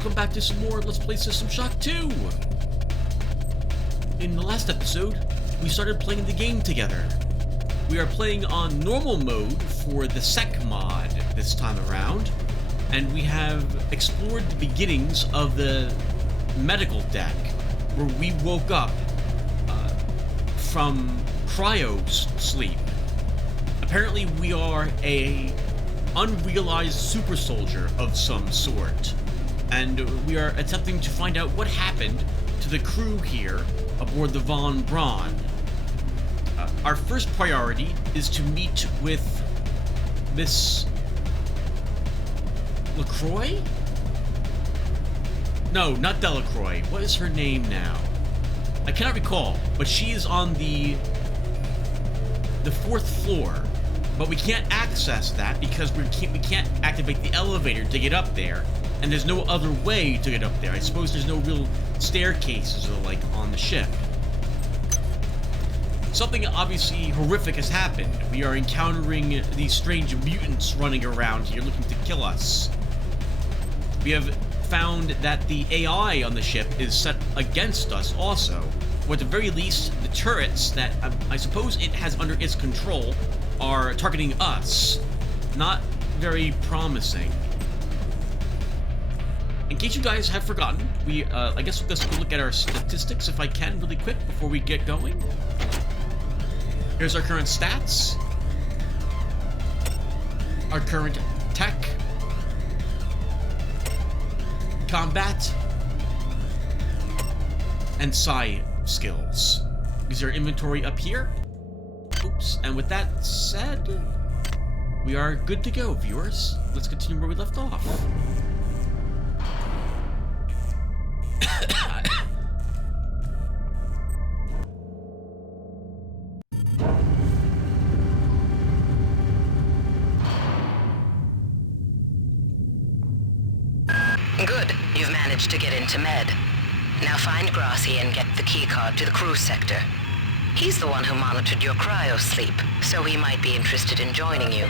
welcome back to some more Let's Play System Shock 2! In the last episode, we started playing the game together. We are playing on normal mode for the SEC mod this time around, and we have explored the beginnings of the medical deck, where we woke up from cryo sleep. Apparently we are a unrealized super soldier of some sort, and we are attempting to find out what happened to the crew here aboard the Von Braun. Our first priority is to meet with Miss LaCroix? No, not Delacroix. What is her name now? I cannot recall, but she is on the 4th floor. But we can't access that because we can't activate the elevator to get up there, and there's no other way to get up there. I suppose there's no real staircases or like on the ship. Something obviously horrific has happened. We are encountering these strange mutants running around here looking to kill us. We have found that the AI on the ship is set against us also, or at the very least, the turrets that I suppose it has under its control are targeting us. Not very promising. In case you guys have forgotten, I guess let's go look at our statistics if I can really quick before we get going. Here's our current stats. Our current tech. Combat. And psi skills. Is our inventory up here? Oops, and with that said, we are good to go, viewers. Let's continue where we left off. Good, you've managed to get into Med. Now find Grassi and get the keycard to the crew sector. He's the one who monitored your cryo sleep, so he might be interested in joining you,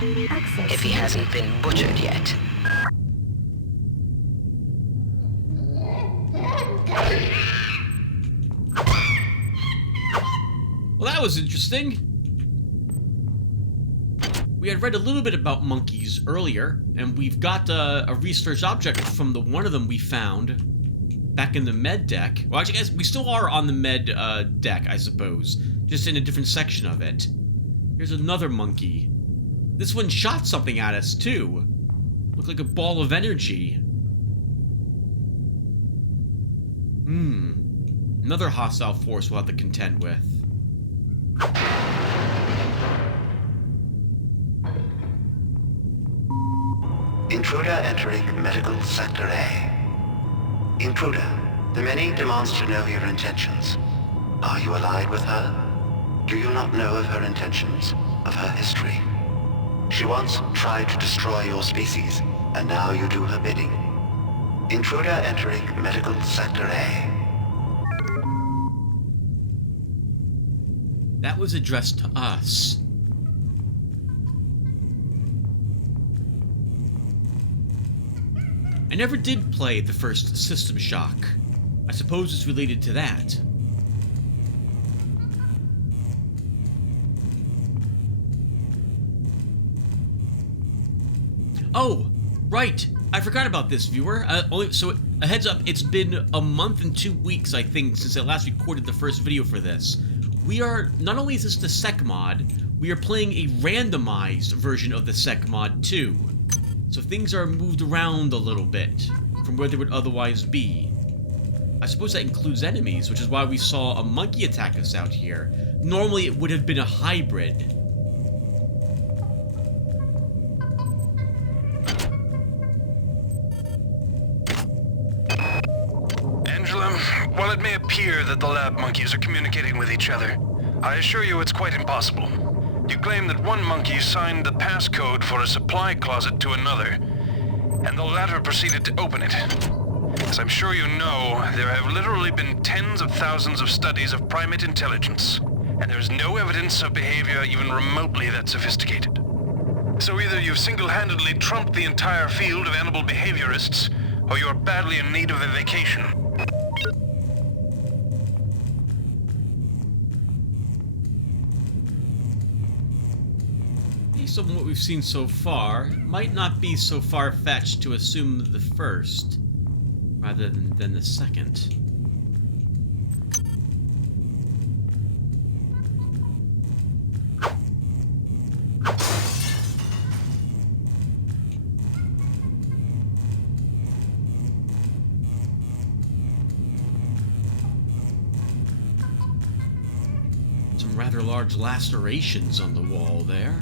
if he hasn't been butchered yet. Well, that was interesting. We had read a little bit about monkeys earlier, and we've got a research object from the one of them we found back in the med deck. Well, actually, guys, we still are on the med deck, I suppose, just in a different section of it. Here's another monkey. This one shot something at us, too. Looked like a ball of energy. Another hostile force we'll have to contend with. Intruder entering Medical Sector A. Intruder, the many demands to know your intentions. Are you allied with her? Do you not know of her intentions, of her history? She once tried to destroy your species, and now you do her bidding. Intruder entering Medical Sector A. That was addressed to us. I never did play the first System Shock. I suppose it's related to that. Oh, right! I forgot about this, viewer. So, a heads up, it's been a month and 2 weeks, I think, since I last recorded the first video for this. We are, not only is this the SEC mod, we are playing a randomized version of the SEC mod, too. So things are moved around a little bit from where they would otherwise be. I suppose that includes enemies, which is why we saw a monkey attack us out here. Normally it would have been a hybrid. Angela, while it may appear that the lab monkeys are communicating with each other, I assure you it's quite impossible. You claim that one monkey signed the passcode for a supply closet to another, and the latter proceeded to open it. As I'm sure you know, there have literally been tens of thousands of studies of primate intelligence, and there's no evidence of behavior even remotely that sophisticated. So either you've single-handedly trumped the entire field of animal behaviorists, or you're badly in need of a vacation. Based on what we've seen so far, it might not be so far-fetched to assume the first, rather than the second. Some rather large lacerations on the wall there.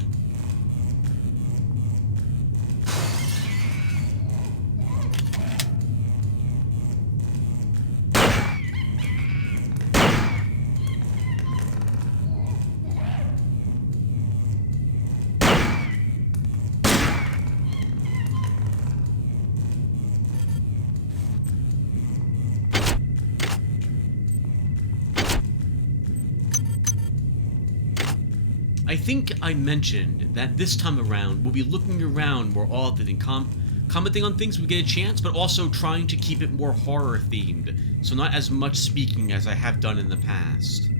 I think I mentioned that this time around we'll be looking around more often and commenting on things we get a chance, but also trying to keep it more horror themed, so not as much speaking as I have done in the past.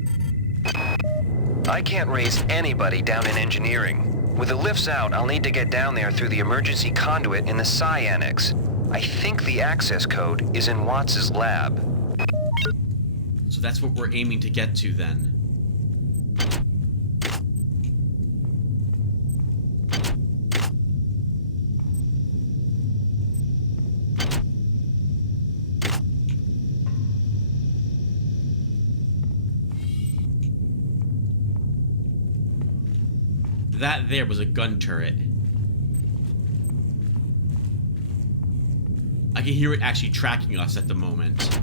I can't raise anybody down in engineering. With the lifts out, I'll need to get down there through the emergency conduit in the Psi Annex. I think the access code is in Watts' lab. So that's what we're aiming to get to then. That there was a gun turret. I can hear it actually tracking us at the moment.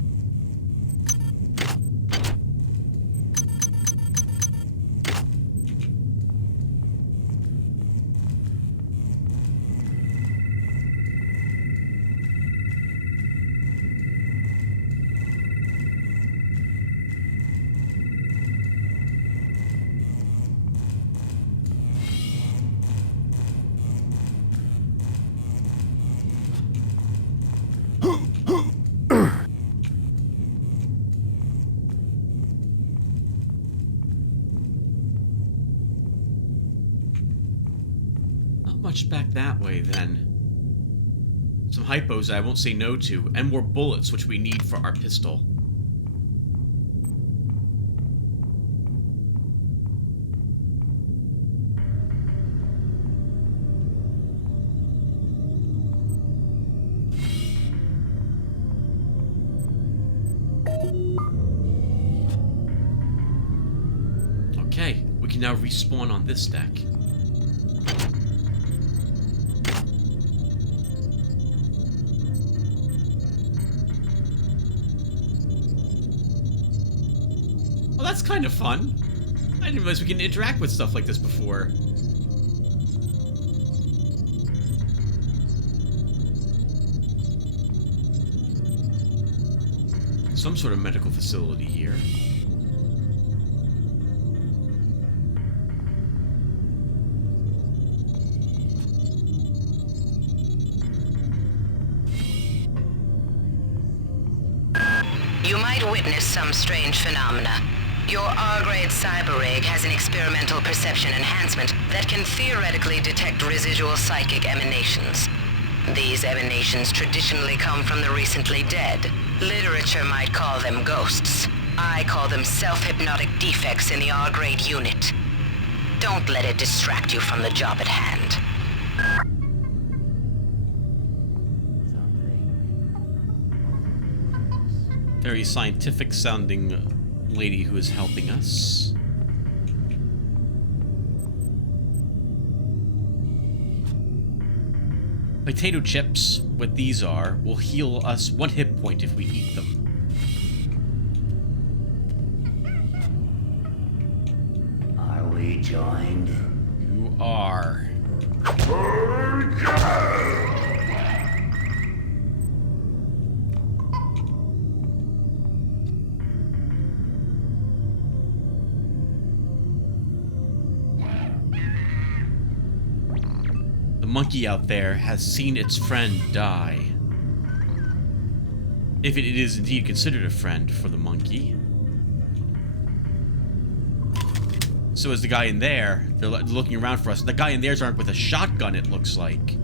Much back that way then. Some hypos I won't say no to, and more bullets which we need for our pistol. Okay, we can now respawn on this deck. That's kind of fun. I didn't realize we can interact with stuff like this before. Some sort of medical facility here. You might witness some strange phenomena. Your R-grade cyber rig has an experimental perception enhancement that can theoretically detect residual psychic emanations. These emanations traditionally come from the recently dead. Literature might call them ghosts. I call them self-hypnotic defects in the R-grade unit. Don't let it distract you from the job at hand. Very scientific sounding lady who is helping us. Potato chips, what these are, will heal us 1 hit point if we eat them. Are we joined? You are. The monkey out there has seen its friend die. If it is indeed considered a friend for the monkey. So is the guy in there. They're looking around for us. The guy in there's armed with a shotgun, it looks like.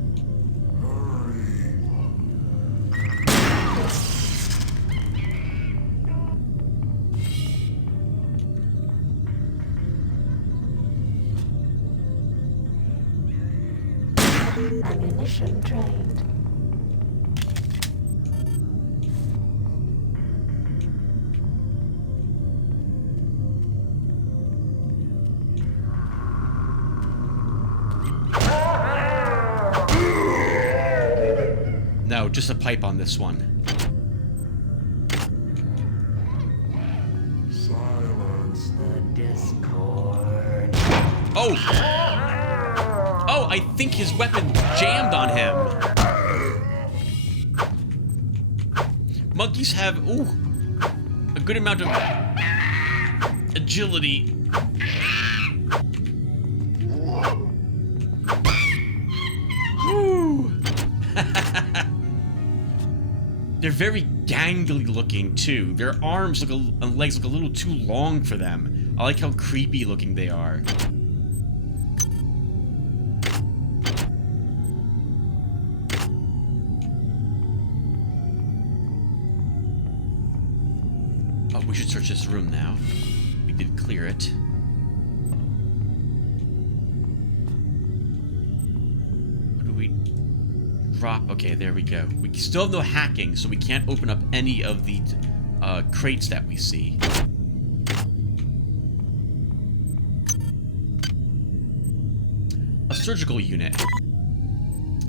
Ammunition drained. No, just a pipe on this one. Silence the discord. Oh! Oh, I think his weapon jammed on him. Monkeys have, ooh, a good amount of agility. Woo! They're very gangly looking too. Their arms and legs look a little too long for them. I like how creepy looking they are. Oh, we should search this room now. We did clear it. What do we drop? Okay, there we go. We still have no hacking, so we can't open up any of the crates that we see. A surgical unit.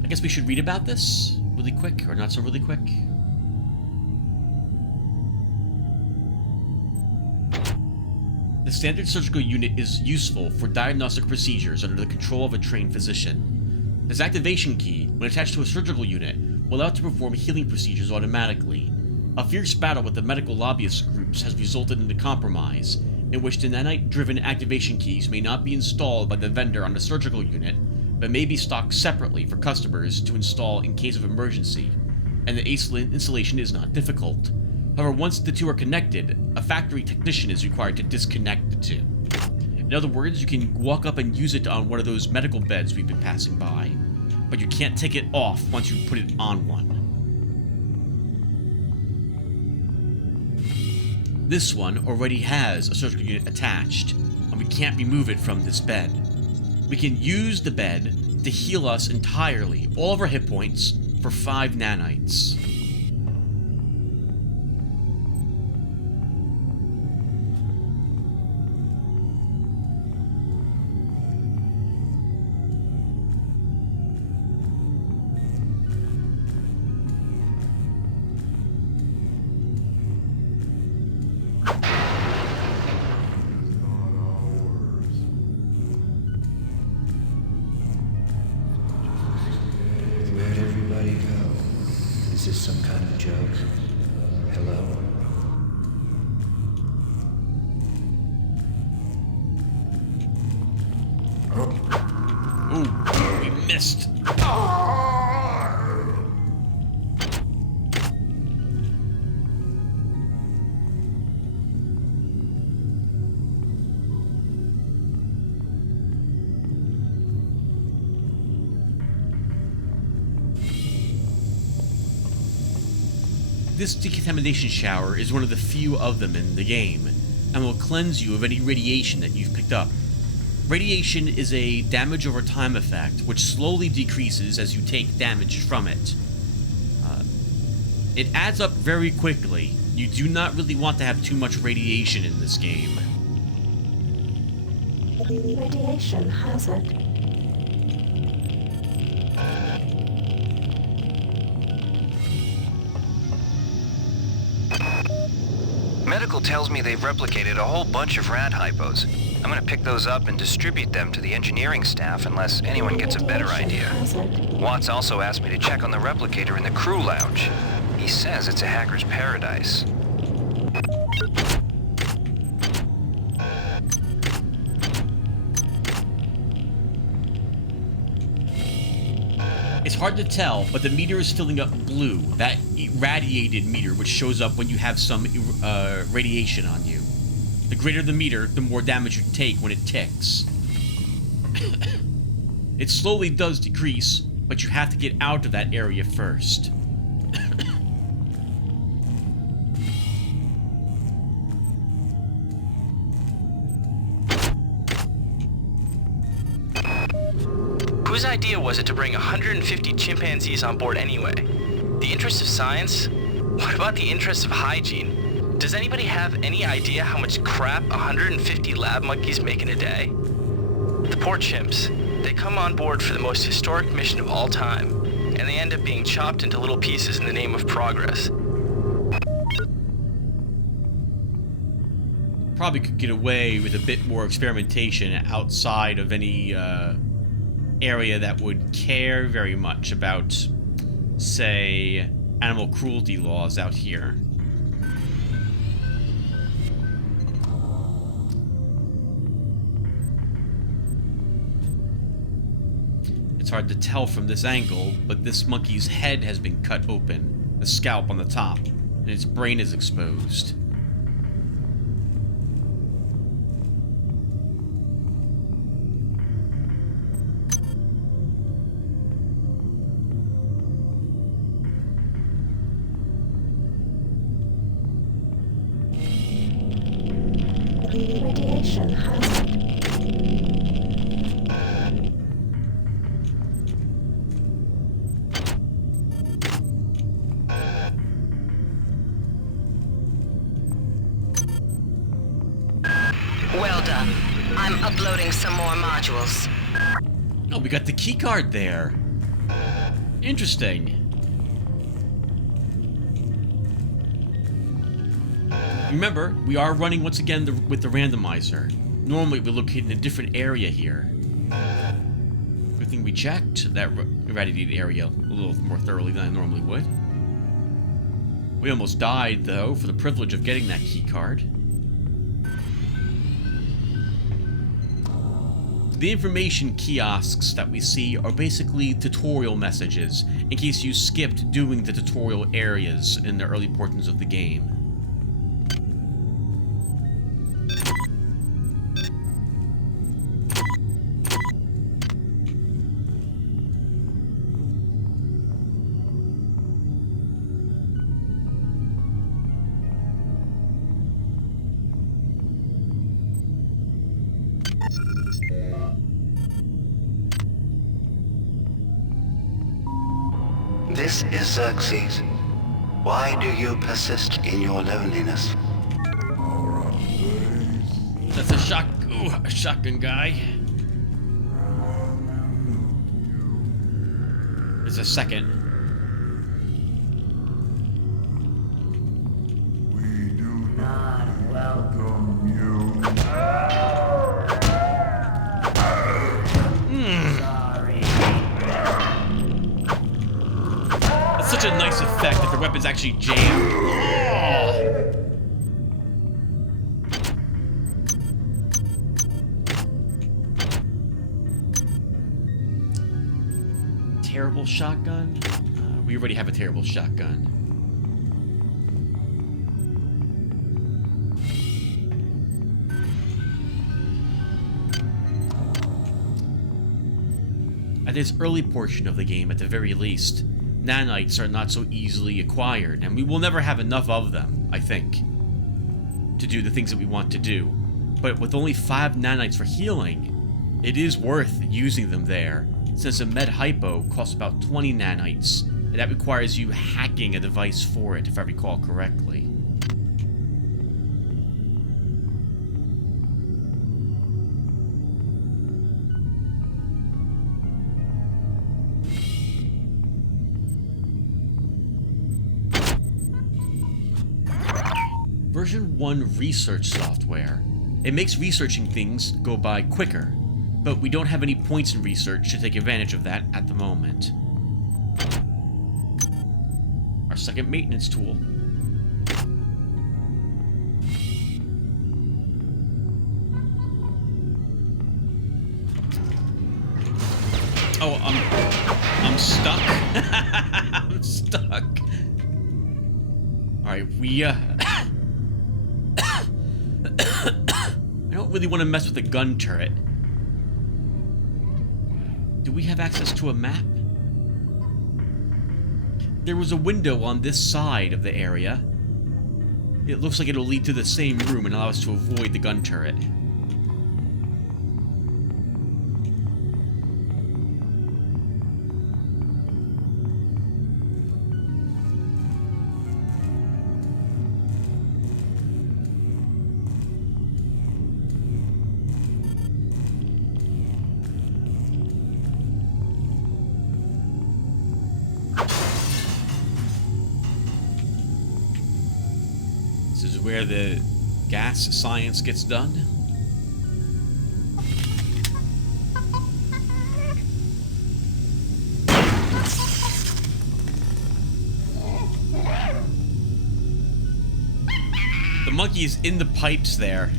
I guess we should read about this really quick, or not so really quick. The standard surgical unit is useful for diagnostic procedures under the control of a trained physician. This activation key, when attached to a surgical unit, will allow it to perform healing procedures automatically. A fierce battle with the medical lobbyist groups has resulted in a compromise, in which the nanite-driven activation keys may not be installed by the vendor on the surgical unit, but may be stocked separately for customers to install in case of emergency, and the installation is not difficult. However, once the two are connected, a factory technician is required to disconnect the two. In other words, you can walk up and use it on one of those medical beds we've been passing by, but you can't take it off once you put it on one. This one already has a surgical unit attached, and we can't remove it from this bed. We can use the bed to heal us entirely, all of our hit points, for 5 nanites. Where'd everybody go? Is this some kind of joke? Hello? Ooh, we missed. This decontamination shower is one of the few of them in the game, and will cleanse you of any radiation that you've picked up. Radiation is a damage over time effect, which slowly decreases as you take damage from it. It adds up very quickly. You do not really want to have too much radiation in this game. Radiation hazard. Medical tells me they've replicated a whole bunch of rad hypos. I'm gonna pick those up and distribute them to the engineering staff unless anyone gets a better idea. Watts also asked me to check on the replicator in the crew lounge. He says it's a hacker's paradise. It's hard to tell, but the meter is filling up blue. That irradiated meter, which shows up when you have some radiation on you. The greater the meter, the more damage you take when it ticks. It slowly does decrease, but you have to get out of that area first. Whose idea was it to bring 150 chimpanzees on board anyway? The interests of science? What about the interests of hygiene? Does anybody have any idea how much crap 150 lab monkeys make in a day? The poor chimps. They come on board for the most historic mission of all time, and they end up being chopped into little pieces in the name of progress. Probably could get away with a bit more experimentation outside of any area that would care very much about, say, animal cruelty laws out here. It's hard to tell from this angle, but this monkey's head has been cut open, the scalp on the top, and its brain is exposed. Radiation hazard. Well done. I'm uploading some more modules. Oh, we got the keycard there. Interesting. Remember, we are running once again with the randomizer. Normally, we're located in a different area here. Good thing we checked that irradiated area a little more thoroughly than I normally would. We almost died, though, for the privilege of getting that keycard. The information kiosks that we see are basically tutorial messages, in case you skipped doing the tutorial areas in the early portions of the game. This is Xerxes. Why do you persist in your loneliness? That's a shotgun guy. There's a second. We do not welcome you. Sorry. That's such a nice effect that the weapon's actually jammed. Oh. Terrible shotgun? We already have a terrible shotgun. At this early portion of the game, at the very least, nanites are not so easily acquired, and we will never have enough of them, I think, to do the things that we want to do. But with only 5 nanites for healing, it is worth using them there, since a med hypo costs about 20 nanites, and that requires you hacking a device for it, if I recall correctly. Version 1 research software. It makes researching things go by quicker, but we don't have any points in research to take advantage of that at the moment. Our second maintenance tool. Oh, I'm stuck. We, I don't really want to mess with the gun turret. Do we have access to a map? There was a window on this side of the area. It looks like it'll lead to the same room and allow us to avoid the gun turret. This is where the gas science gets done. The monkey is in the pipes there,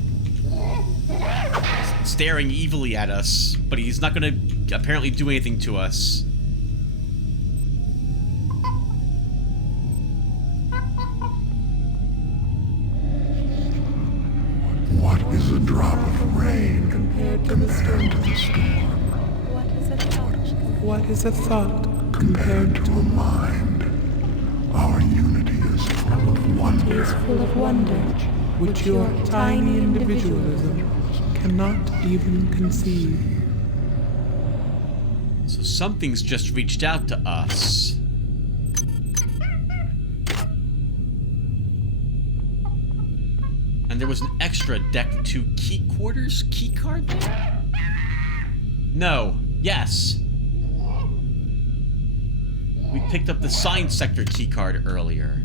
staring evilly at us, but he's not gonna apparently do anything to us. What is a drop of rain compared to the storm? What is a thought Compared to a mind, our unity is full of wonder. is full of wonder, which your tiny individualism cannot even conceive? So something's just reached out to us. And there was an extra Deck 2 key quarters key card there? No. Yes. We picked up the science sector key card earlier.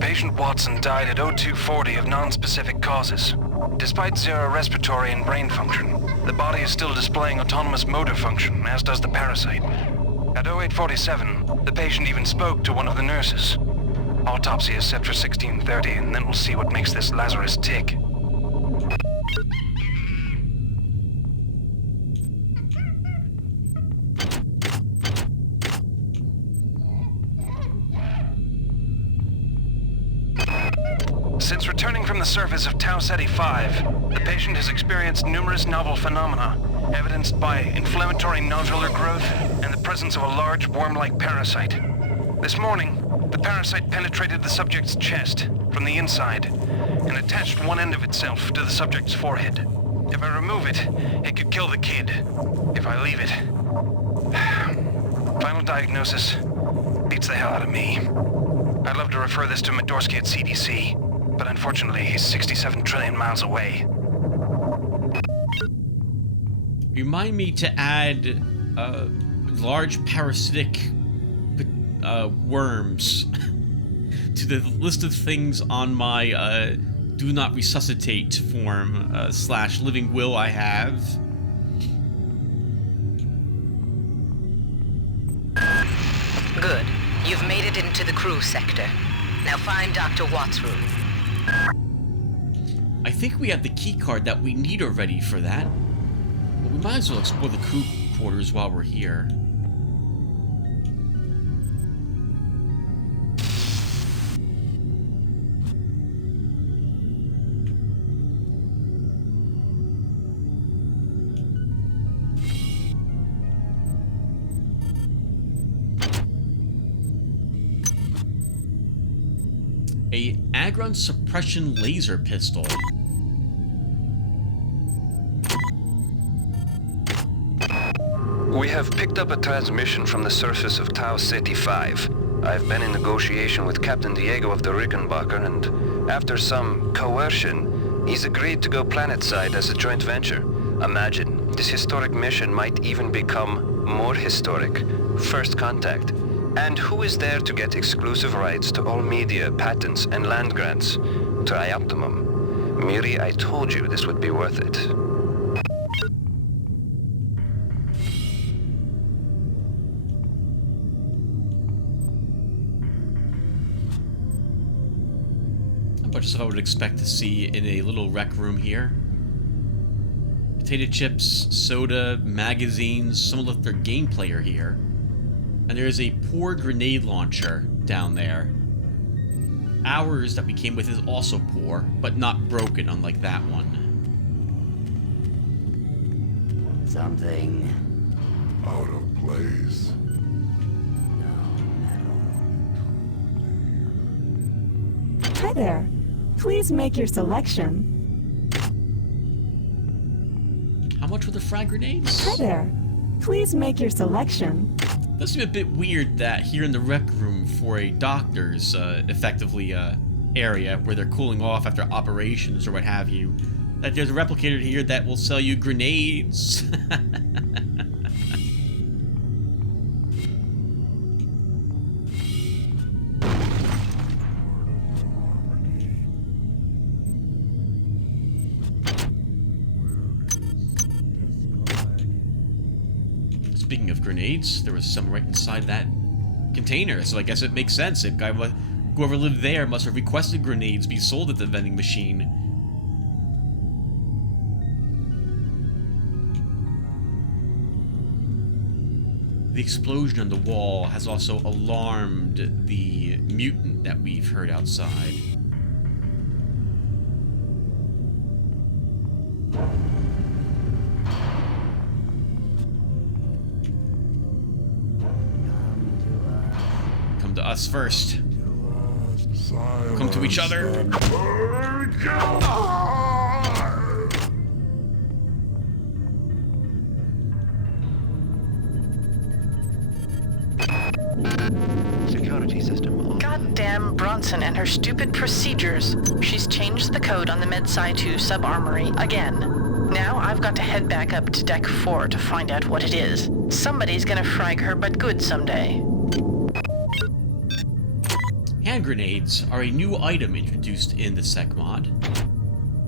Patient Watson died at 0240 of non-specific causes. Despite zero respiratory and brain function, the body is still displaying autonomous motor function, as does the parasite. At 0847, the patient even spoke to one of the nurses. Autopsy is set for 1630, and then we'll see what makes this Lazarus tick. Since returning from the surface of Tau Ceti 5, the patient has experienced numerous novel phenomena, evidenced by inflammatory nodular growth and the presence of a large worm-like parasite. This morning, the parasite penetrated the subject's chest from the inside and attached one end of itself to the subject's forehead. If I remove it, it could kill the kid. If I leave it... Final diagnosis beats the hell out of me. I'd love to refer this to Medorsky at CDC, but unfortunately, he's 67 trillion miles away. Remind me to add large parasitic worms to the list of things on my do not resuscitate form / living will I have. Good. You've made it into the crew sector. Now find Dr. Watt's room. I think we have the key card that we need already for that. But we might as well explore the crew quarters while we're here. A Agron suppression laser pistol. We have picked up a transmission from the surface of Tau Ceti 5. I've been in negotiation with Captain Diego of the Rickenbacker, and after some coercion, he's agreed to go planetside as a joint venture. Imagine, this historic mission might even become more historic. First contact. And who is there to get exclusive rights to all media, patents, and land grants? Trioptimum. Miri, I told you this would be worth it. Bunch of stuff I would expect to see in a little rec room here. Potato chips, soda, magazines, someone left their game player here. And there is a poor grenade launcher down there. Ours that we came with is also poor, but not broken, unlike that one. Something Out of place. Hi there. Please make your selection. How much were the frag grenades? Hi there. Please make your selection. Does seem a bit weird that here in the rec room for a doctor's, effectively, area where they're cooling off after operations or what have you, that there's a replicator here that will sell you grenades. Speaking of grenades, there was some right inside that container, so I guess it makes sense. Whoever lived there must have requested grenades be sold at the vending machine. The explosion on the wall has also alarmed the mutant that we've heard outside. Come to us first. Come to each other. Security system. Goddamn Bronson and her stupid procedures. She's changed the code on the SHTU sub-armory again. Now I've got to head back up to Deck 4 to find out what it is. Somebody's gonna frag her but good someday. Hand grenades are a new item introduced in the sec mod.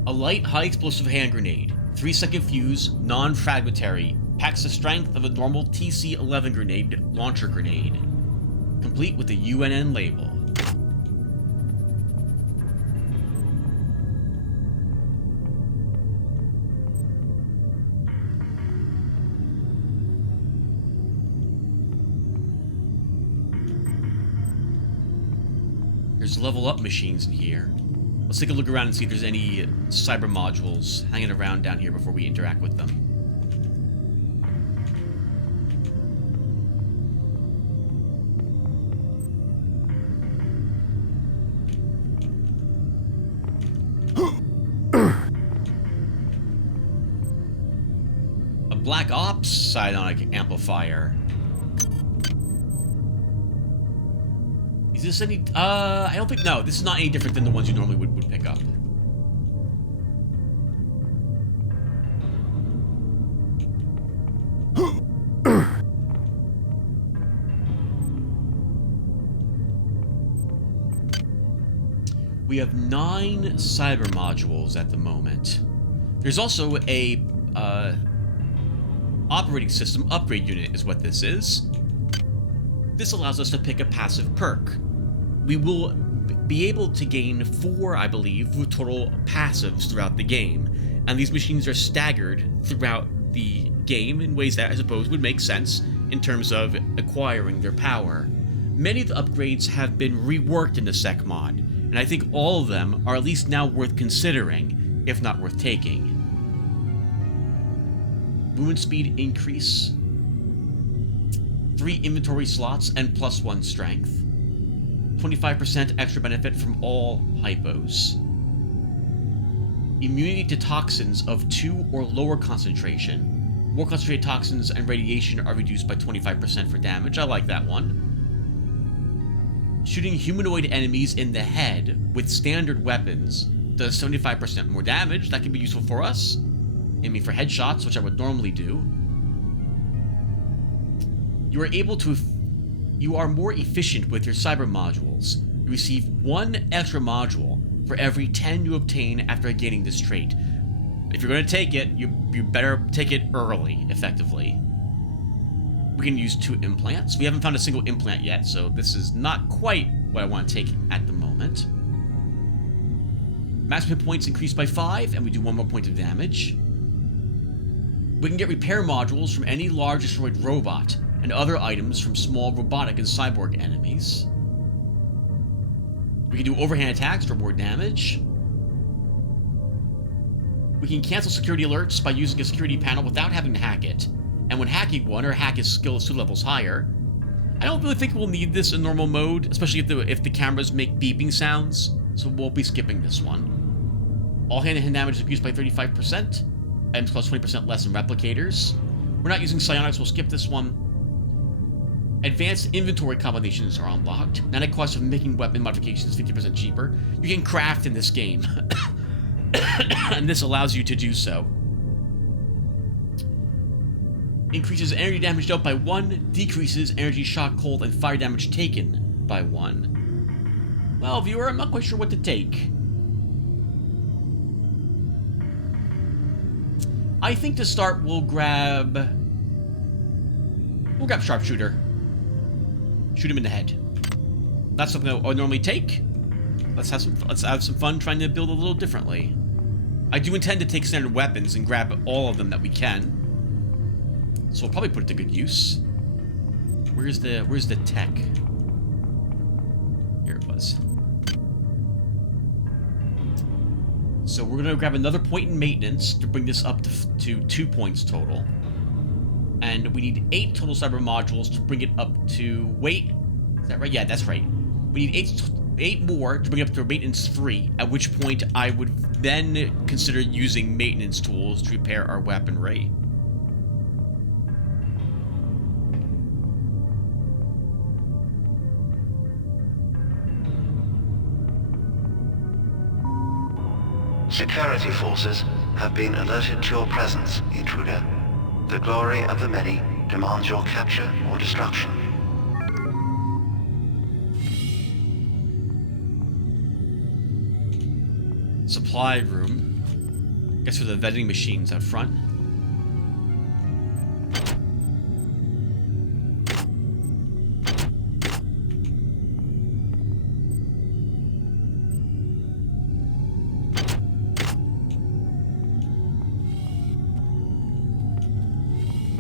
A light, high-explosive hand grenade, 3-second fuse, non-fragmentary, packs the strength of a normal TC-11 grenade launcher grenade, complete with the UNN label. There's level up machines in here. Let's take a look around and see if there's any cyber modules hanging around down here before we interact with them. A Black Ops psionic amplifier. Is this any, I don't think, no, this is not any different than the ones you normally would pick up. We have 9 cyber modules at the moment. There's also a, operating system upgrade unit is what this is. This allows us to pick a passive perk. We will be able to gain 4, I believe, total passives throughout the game, and these machines are staggered throughout the game in ways that I suppose would make sense in terms of acquiring their power. Many of the upgrades have been reworked in the sec mod, and I think all of them are at least now worth considering, if not worth taking. Movement speed increase, 3 inventory slots and +1 strength, 25% extra benefit from all hypos, immunity to toxins of 2 or lower concentration, more concentrated toxins and radiation are reduced by 25% for damage, I like that one. Shooting humanoid enemies in the head with standard weapons does 75% more damage, that can be useful for us. Aiming for headshots, which I would normally do. You are more efficient with your cyber modules. You receive 1 extra module for every 10 you obtain after gaining this trait. If you're going to take it, you better take it early, effectively. We can use 2 implants. We haven't found a single implant yet, so this is not quite what I want to take at the moment. Maximum hit points increased by 5, and we do 1 more point of damage. We can get repair modules from any large destroyed robot, and other items from small robotic and cyborg enemies. We can do overhand attacks for more damage. We can cancel security alerts by using a security panel without having to hack it. And when hacking one, or hack his skill is 2 levels higher. I don't really think we'll need this in normal mode, especially if the cameras make beeping sounds, so we'll be skipping this one. All hand-to-hand damage is reduced by 35%. Items cost 20% less than replicators. We're not using psionics, we'll skip this one. Advanced inventory combinations are unlocked. Net cost of making weapon modifications is 50% cheaper. You can craft in this game. And this allows you to do so. Increases energy damage dealt by 1, decreases energy shock, cold, and fire damage taken by 1. Well, viewer, I'm not quite sure what to take. I think to start we'll grab Sharpshooter. Shoot him in the head. That's something I would normally take. Let's have some fun trying to build a little differently. I do intend to take standard weapons and grab all of them that we can. So we'll probably put it to good use. Where's the tech? Here it was. So we're gonna grab another point in maintenance to bring this up to 2 points total. And we need 8 total cyber modules to bring it up to... Wait, is that right? Yeah, that's right. We need 8 more to bring it up to maintenance 3, at which point I would then consider using maintenance tools to repair our weaponry. Security forces have been alerted to your presence, intruder. The glory of the many demands your capture or destruction. Supply room. Guess for the vending machines out front.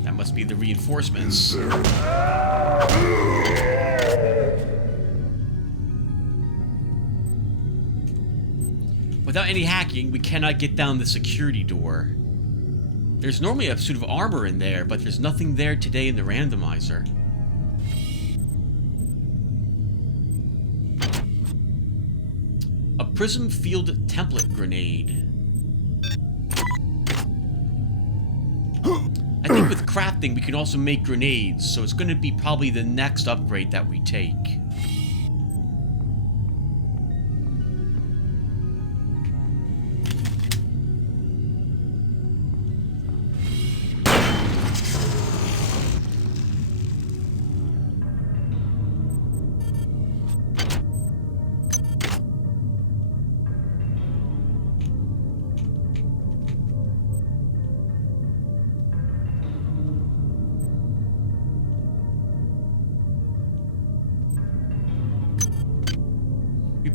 That must be the reinforcements. Without any hacking, we cannot get down the security door. There's normally a suit of armor in there, but there's nothing there today in the randomizer. A prism field template grenade. I think with crafting, we can also make grenades, so it's going to be probably the next upgrade that we take.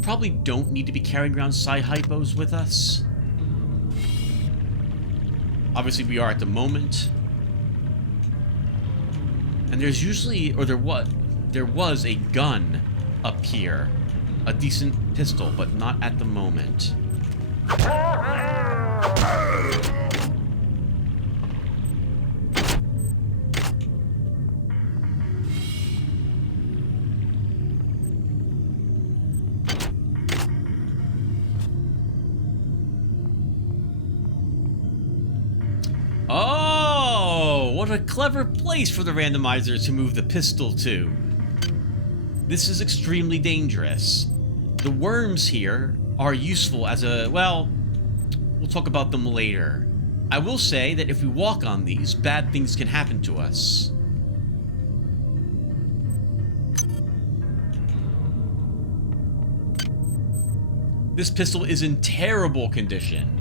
Probably don't need to be carrying around Psi-Hypos with us. Obviously we are at the moment. And there's usually, or there was a gun up here. A decent pistol, but not at the moment. What a clever place for the randomizer to move the pistol to. This is extremely dangerous. The worms here are useful as a, well, we'll talk about them later. I will say that if we walk on these, bad things can happen to us. This pistol is in terrible condition.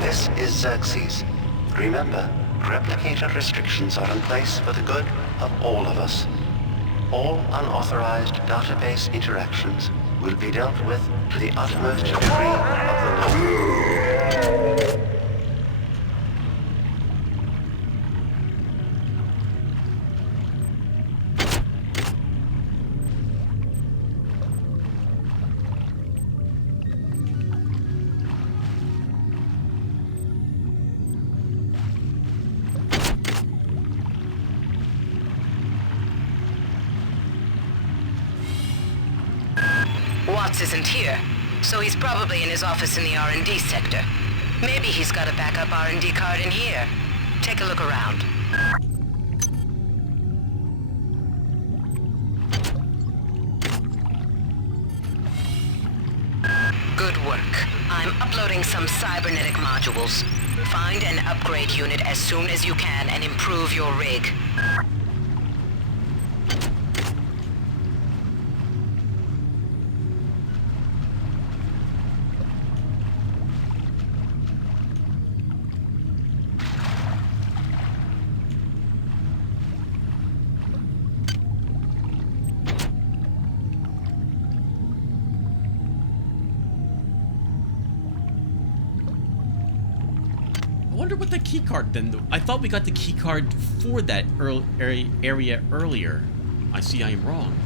This is Xerxes. Remember, Replicator restrictions are in place for the good of all of us. All unauthorized database interactions will be dealt with to the utmost degree of the law. Watts isn't here, so he's probably in his office in the R&D sector. Maybe he's got a backup R&D card in here. Take a look around. Good work. I'm uploading some cybernetic modules. Find an upgrade unit as soon as you can and improve your rig. I wonder what the key card then. I thought we got the key card for that area earlier. I see I am wrong.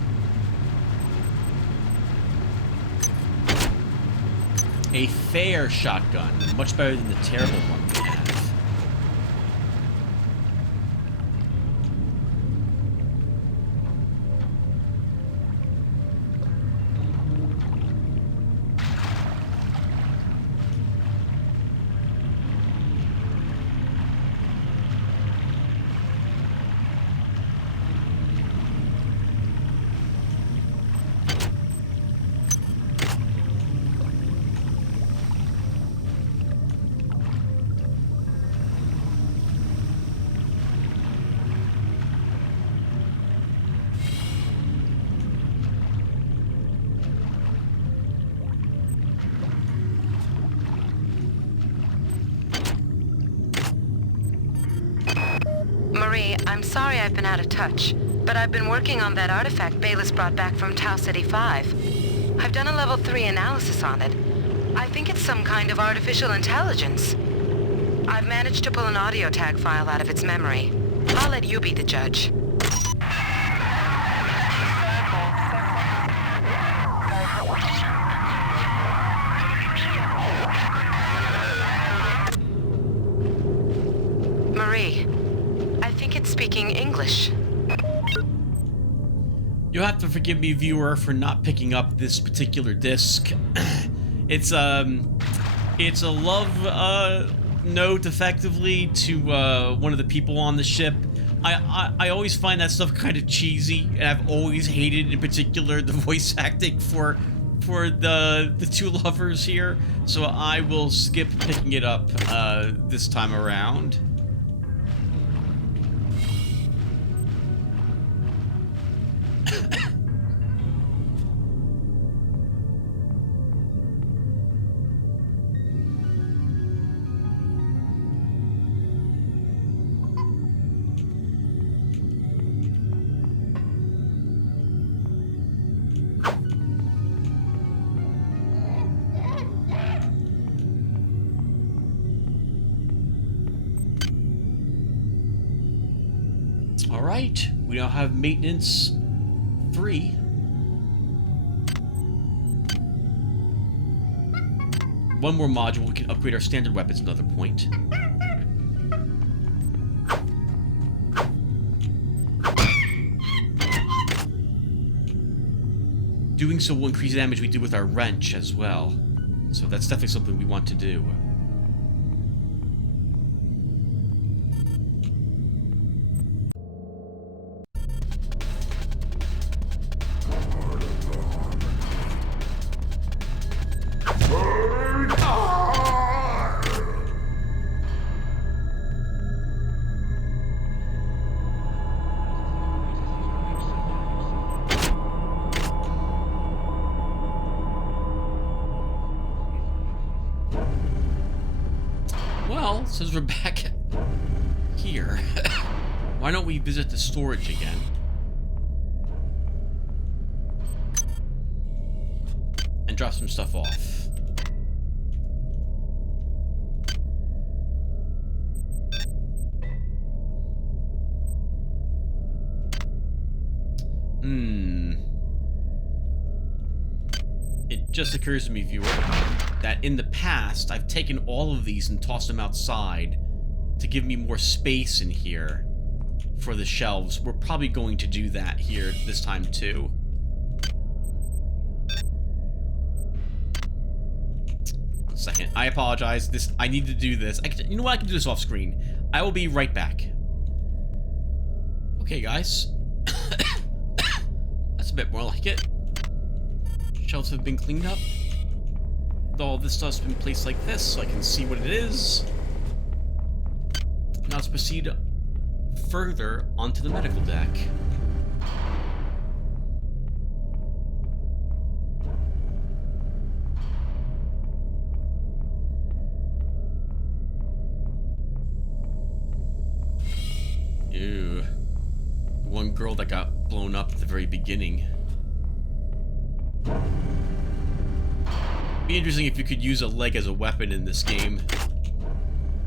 A fair shotgun, much better than the terrible one we have. Marie, I'm sorry I've been out of touch, but I've been working on that artifact Bayless brought back from Tau City 5. I've done a level 3 analysis on it. I think it's some kind of artificial intelligence. I've managed to pull an audio tag file out of its memory. I'll let you be the judge. Marie, I think it's speaking English. You'll have to forgive me, viewer, for not picking up this particular disc. It's a love note, effectively, to one of the people on the ship. I always find that stuff kind of cheesy, and I've always hated, in particular, the voice acting for the two lovers here. So I will skip picking it up this time around. Alright, we now have maintenance 3. One more module, we can upgrade our standard weapons another point. Doing so will increase the damage we do with our wrench as well. So that's definitely something we want to do. Well, since we're back here. Why don't we visit the storage again? And drop some stuff off. It just occurs to me, viewer, that in the past, I've taken all of these and tossed them outside to give me more space in here for the shelves. We're probably going to do that here this time, too. One second. I apologize. I need to do this. You know what? I can do this off screen. I will be right back. Okay, guys. That's a bit more like it. Shelves have been cleaned up. All this stuff's been placed like this, so I can see what it is. Now let's proceed further onto the medical deck. Ew. The one girl that got blown up at the very beginning. Be interesting if you could use a leg as a weapon in this game.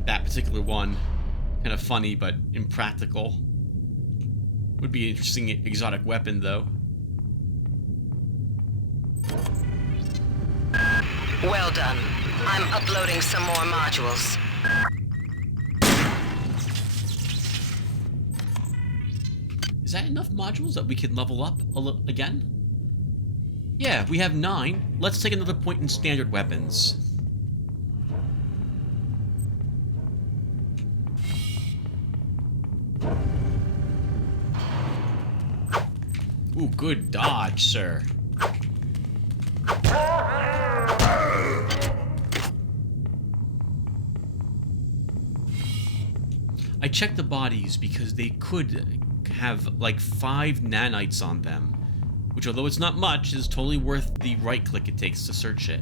That particular one. Kind of funny, but impractical. Would be an interesting exotic weapon, though. Well done. I'm uploading some more modules. Is that enough modules that we can level up again? Yeah, we have 9. Let's take another point in standard weapons. Ooh, good dodge, sir. I checked the bodies because they could have like 5 nanites on them, which, although it's not much, is totally worth the right click it takes to search it.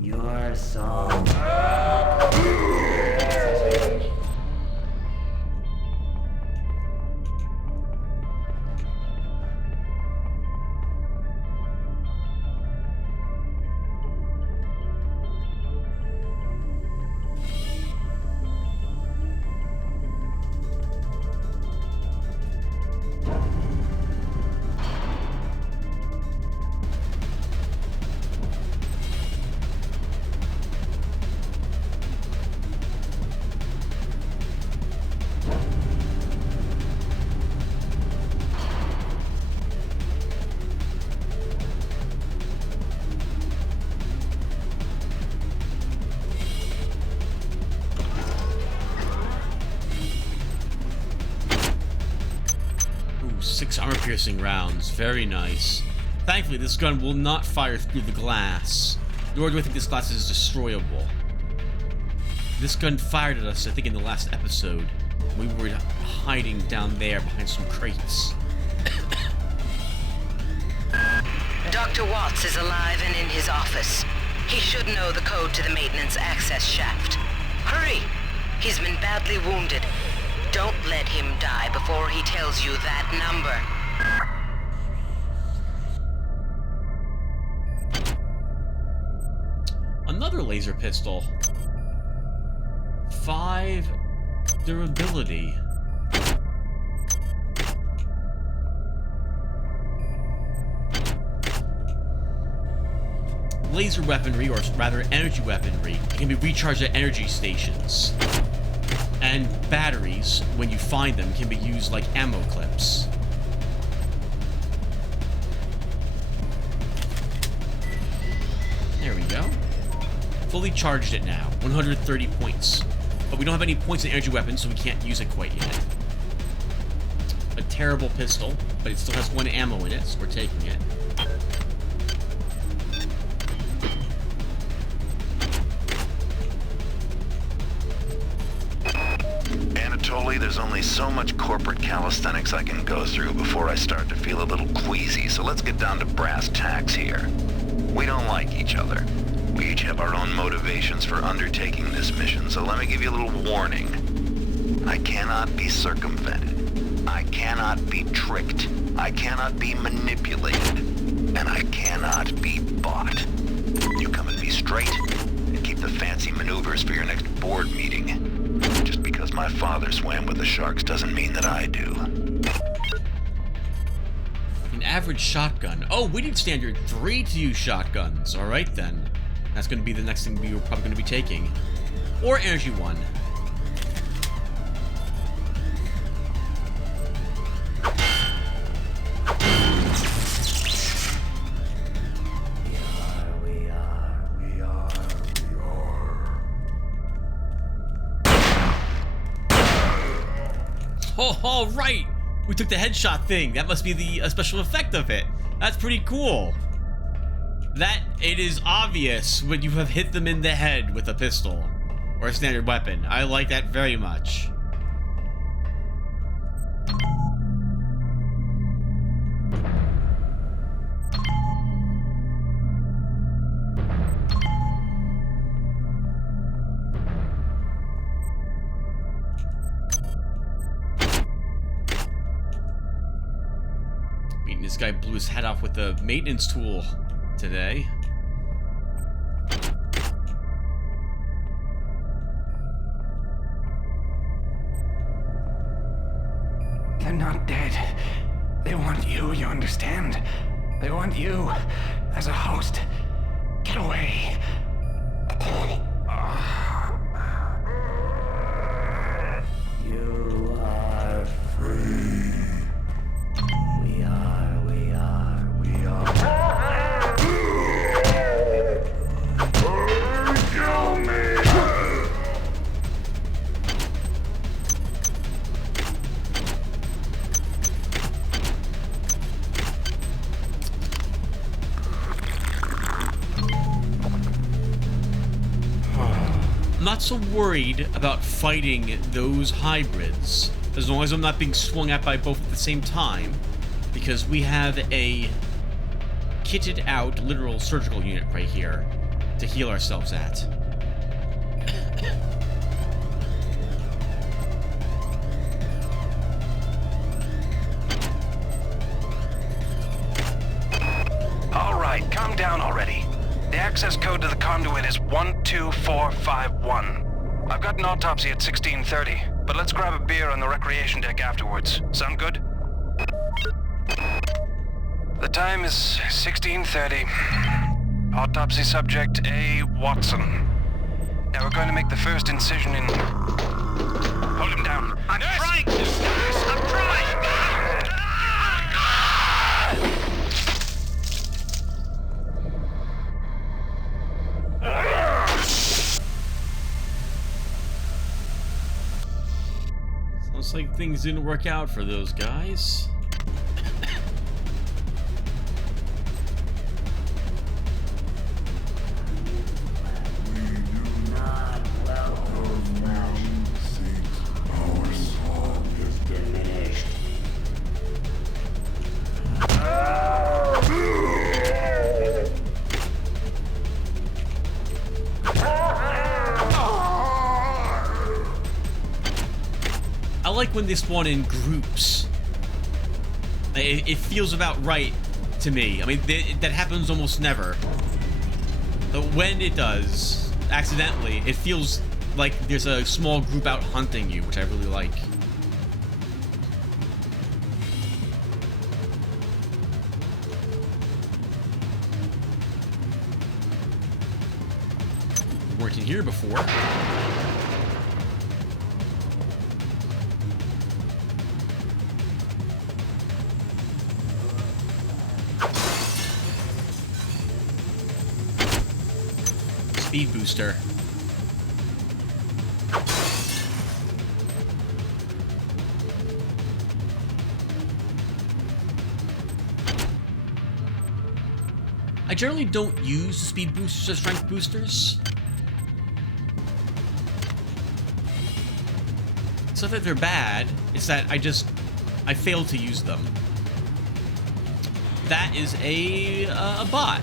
Your song. Ooh, 6 armor-piercing rounds. Very nice. Thankfully, this gun will not fire through the glass, nor do I think this glass is destroyable. This gun fired at us, I think, in the last episode. We were hiding down there behind some crates. Dr. Watts is alive and in his office. He should know the code to the maintenance access shaft. Hurry! He's been badly wounded. Don't let him die before he tells you that number. Another laser pistol. 5 durability. Laser weaponry, or rather energy weaponry, can be recharged at energy stations. And batteries, when you find them, can be used like ammo clips. There we go. Fully charged it now. 130 points. But we don't have any points in energy weapons, so we can't use it quite yet. A terrible pistol, but it still has 1 ammo in it, so we're taking it. Anatoly, there's only so much corporate calisthenics I can go through before I start to feel a little queasy, so let's get down to brass tacks here. We don't like each other. We each have our own motivations for undertaking this mission, so let me give you a little warning. I cannot be circumvented. I cannot be tricked. I cannot be manipulated. And I cannot be bought. You come at me straight, and keep the fancy maneuvers for your next board meeting. Just because my father swam with the sharks doesn't mean that I do. An average shotgun. Oh, we need standard 3 to use shotguns. Alright then. That's going to be the next thing we're probably going to be taking. Or energy 1. Oh, right! We took the headshot thing. That must be the special effect of it. That's pretty cool. That, it is obvious when you have hit them in the head with a pistol or a standard weapon. I like that very much. I mean, this guy blew his head off with a maintenance tool today. They're not dead. They want you understand? They want you as a host. Get away. You are free. We are. Kill me! I'm not so worried about fighting those hybrids, as long as I'm not being swung at by both at the same time, because we have a kitted out literal surgical unit right here to heal ourselves at. All right, calm down already. The access code to the conduit is 12451. I've got an autopsy at 16:30, but let's grab a beer on the recreation deck afterwards. Sound good? The time is 16:30. Autopsy subject A. Watson. Now we're going to make the first incision in... Hold him down. I'm trying! Nurse, I'm trying! Sounds like things didn't work out for those guys. I like when they spawn in groups. It feels about right to me. I mean, that happens almost never. But when it does, accidentally, it feels like there's a small group out hunting you, which I really like. We weren't in here before. Speed booster. I generally don't use speed boosters or strength boosters. It's not that they're bad, it's that I fail to use them. That is a bot.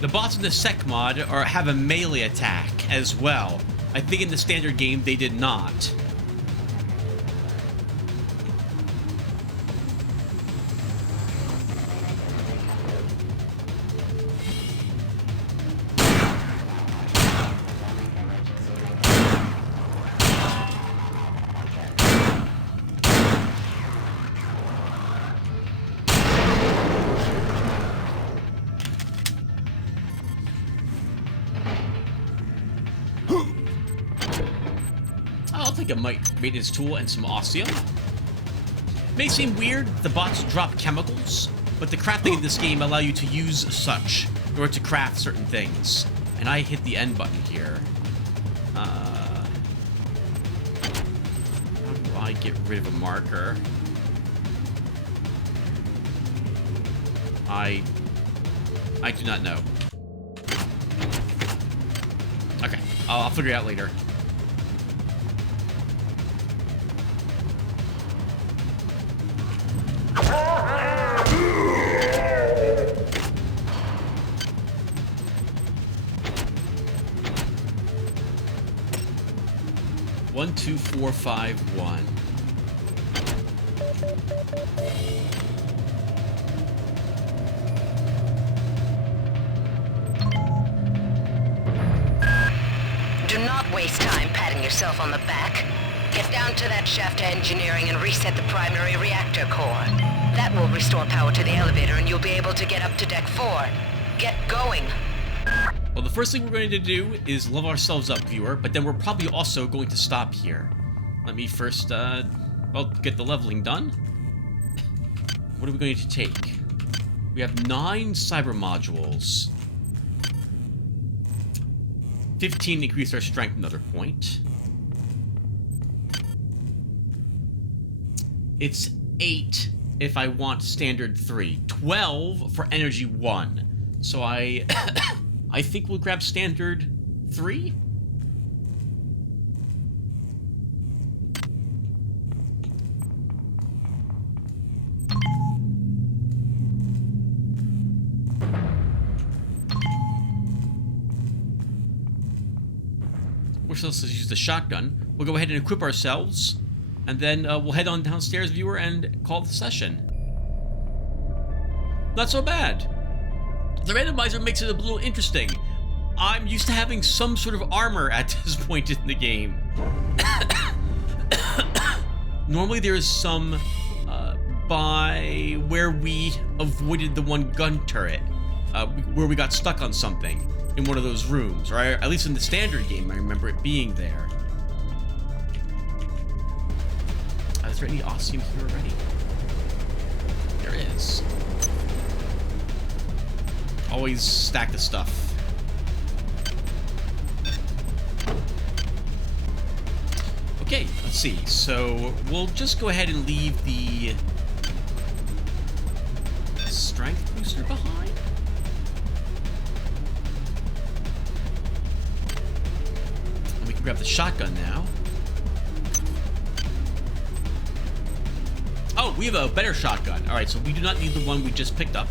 The bots in the Sec mod have a melee attack as well. I think in the standard game they did not. I'll take a maintenance tool and some osseum. May seem weird, the bots drop chemicals, but the crafting in this game allow you to use such in order to craft certain things. And I hit the N button here. How do I get rid of a marker? I do not know. Okay, I'll figure it out later. One, two, four, five, one. Do not waste time patting yourself on the back. Get down to that shaft to engineering and reset the primary reactor core. That will restore power to the elevator and you'll be able to get up to deck 4. Get going. Well, the first thing we're going to do is level ourselves up, viewer, but then we're probably also going to stop here. Let me first, well, get the leveling done. What are we going to take? We have 9 cyber modules. 15 increase our strength another point. It's 8 if I want standard 3. 12 for energy 1. So I think we'll grab standard 3. Which else is use the shotgun. We'll go ahead and equip ourselves, and then we'll head on downstairs, viewer, and call the session. Not so bad. The randomizer makes it a little interesting. I'm used to having some sort of armor at this point in the game. Normally there is some by where we avoided the one gun turret, where we got stuck on something in one of those rooms, or at least in the standard game I remember it being there. Is there any osseum here already? There is. Always stack the stuff. Okay, let's see. So we'll just go ahead and leave the strength booster behind. And we can grab the shotgun now. Oh, we have a better shotgun. All right, so we do not need the one we just picked up.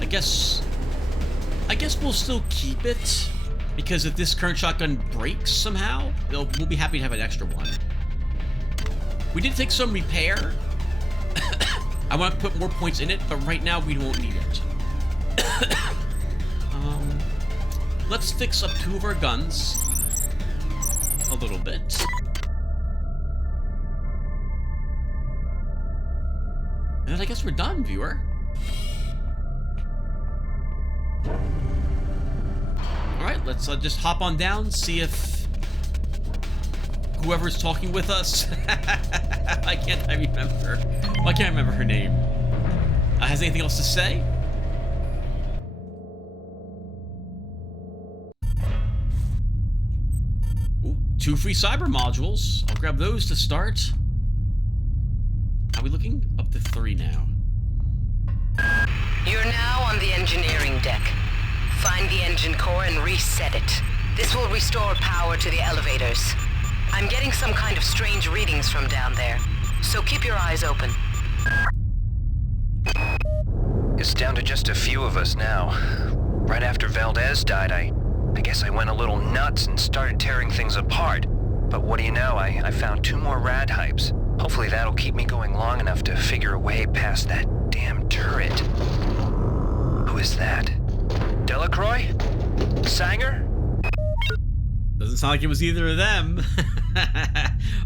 I guess we'll still keep it, because if this current shotgun breaks somehow, we'll be happy to have an extra one. We did take some repair. I want to put more points in it, but right now we won't need it. Let's fix up 2 of our guns a little bit. And then I guess we're done, viewer. Alright, let's just hop on down, see if whoever's talking with us. Why can't I remember her name? Has anything else to say? Ooh, 2 free cyber modules. I'll grab those to start. How are we looking? Up to 3 now. You're now on the engineering deck. Find the engine core and reset it. This will restore power to the elevators. I'm getting some kind of strange readings from down there, so keep your eyes open. It's down to just a few of us now. Right after Valdez died, I guess I went a little nuts and started tearing things apart. But what do you know, I found 2 more rad hypes. Hopefully that'll keep me going long enough to figure a way past that damn turret. Who is that? Delacroix? Sanger? Doesn't sound like it was either of them.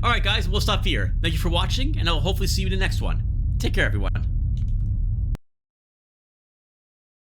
Alright guys, we'll stop here. Thank you for watching, and I'll hopefully see you in the next one. Take care, everyone.